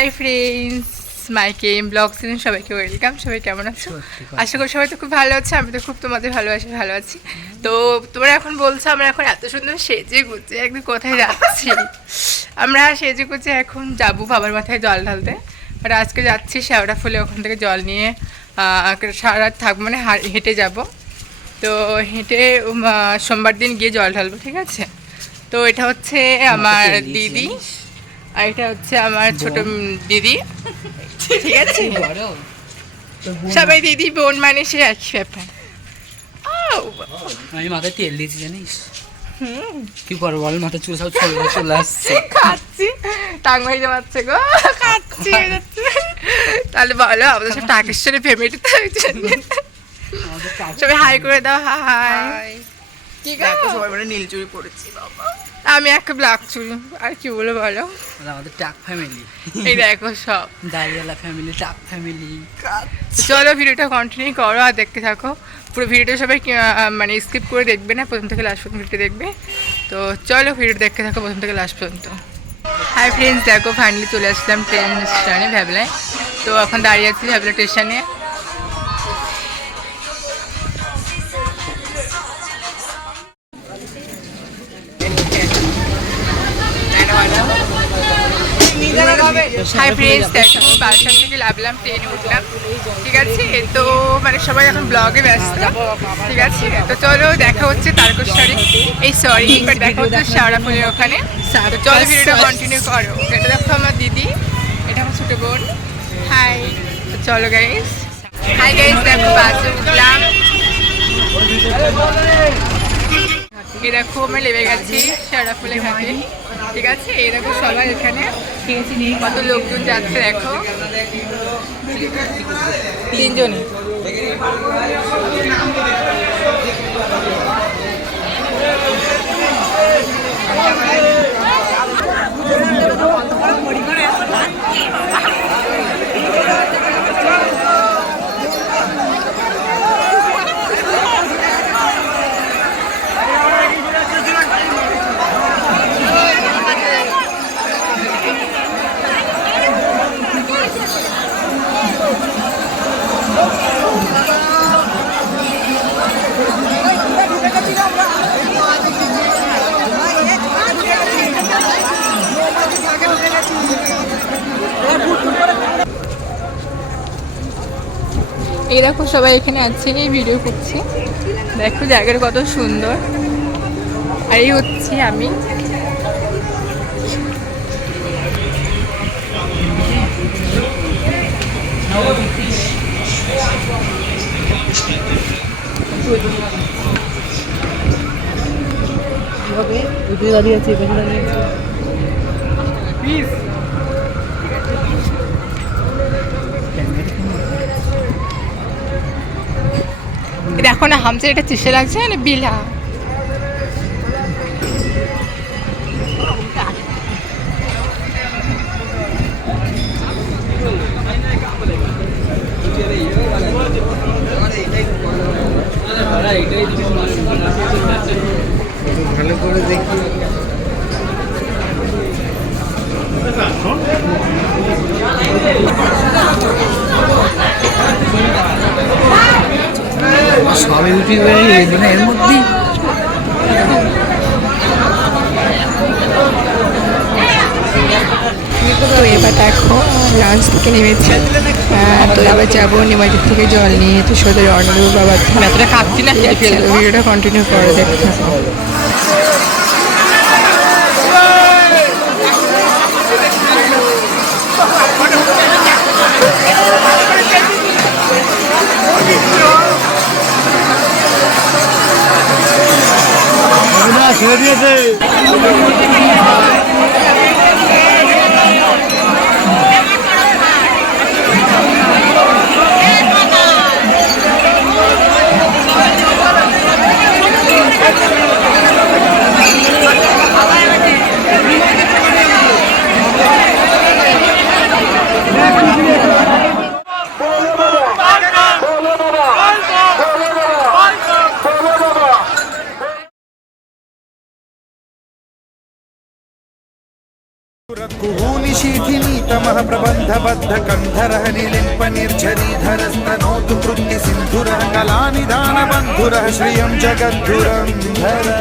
Hi friends, মাইকে blog সিনে সবাইকে ওয়েলকাম। সবাই কেমন আছো? আশা করি সবাই তো খুব ভালো আছে। আমি তো খুব তোমাদের ভালো আছি। তো তোমরা এখন বলছো আমরা এখন এত সুন্দর সেজে গুজে একদিন কোথায় যাচ্ছি। আমরা সেজে গুজে এখন যাবো বাবার মাথায় জল ঢালতে। আর আজকে যাচ্ছি শেওড়া ফুলে, ওখান থেকে জল নিয়ে সারা রাত থাকবো, মানে হেঁটে যাব। তো হেঁটে সোমবার দিন গিয়ে জল ঢালবো, ঠিক আছে? তো এটা হচ্ছে আমার দিদি, আর এটা হচ্ছে আমার ছোট দিদি, ঠিক আছে? সবাই দিদি বোন মানে সে একই ব্যাপার। আমি মাথায় তেল দিয়েছি জানিস? কি করবো বল, মাথায় চুল সব চলে আসছে। খাচ্ছি, টাং মারি জমাচ্ছে গো, খাচ্ছি। তাহলে বলো আমাদের সব টাকেশ্বরী ফ্যামিলি তো সবাই হাই করে দাও। হাই। কি দেখো সবাই মানে নীল চুড়ি পড়েছি বাবা, আমি একটা ব্ল্যাক চুড়ি। আর কি বলো বলো, আমাদের টাক ফ্যামিলি। এই দেখো সব দাড়িওয়ালা ফ্যামিলি, টাক ফ্যামিলি। চলো ভিডিওটা কন্টিনিউ করো আর দেখতে থাকো। পুরো ভিডিওটা সবাই মানে স্কিপ করে দেখবে না, প্রথম থেকে লাস্ট পর্যন্ত দেখবে। তো চলো ভিডিওটা দেখতে থাকো প্রথম থেকে লাস্ট পর্যন্ত। হাই ফ্রেন্ডস, দেখো ফাইনালি চলে আসলাম ট্রেন স্টেশনে ভ্যাবলায়। তো এখন দাঁড়িয়ে আছি ভ্যাবলা স্টেশনে। হাই ফ্রেন্ডস, দেখো বারাসাত থেকে নামলাম, ট্রেনে উঠলাম, ঠিক আছে? তো মানে সবাই এখন ব্লগে ব্যস্ত, ঠিক আছে? তো চলো দেখা হচ্ছে তারকেশ্বরী, এই সরি বাট দেখা হচ্ছে শেওড়া ফুলের ওখানে। তো চলো ভিডিওটা কন্টিনিউ করো। এটা দেখো আমার দিদি, এটা আমার ছোটো বোন। হাই। তো চলো গাইস, হাই গাইস, দেখো বাসে উঠলাম। এই দেখো আমরা নেমে গেছি শেওড়া ফুলের ঘাটে, ঠিক আছে? এই দেখো সবাই এখানে কত লোকজন যাচ্ছে, দেখো তিনজনে। এই দেখো সবাই এখানে আছে, এই ভিডিও করছে। দেখো জায়গাটা কত সুন্দর। আর এই হচ্ছে আমি। দাঁড়িয়ে আছে, দাঁড়িয়ে আছে। দেখো না হামচে, এটা চিসে লাগছে না বিলা। ভালো করে দেখি। সবাই উঠে মানে এর মধ্যেই তো এবার দেখো লঞ্চ থেকে নেমেছে। তো এবার যাবো নিমাটির থেকে জল নিয়ে তো সোজা রওনা দেবো বাবার ধান। এতটা খাচ্ছি না, ভিডিওটা কন্টিনিউ করে দেখতে ছেড়ে দিয়েছে। कुहूनिशीथिनीतमः प्रबन्धबद्धकन्धरः निलिम्पनिर्झरीधरस्तनोतु कृत्तिसिन्धुरः कलानिदानबन्धुरः श्रियं जगद्धुरन्धरः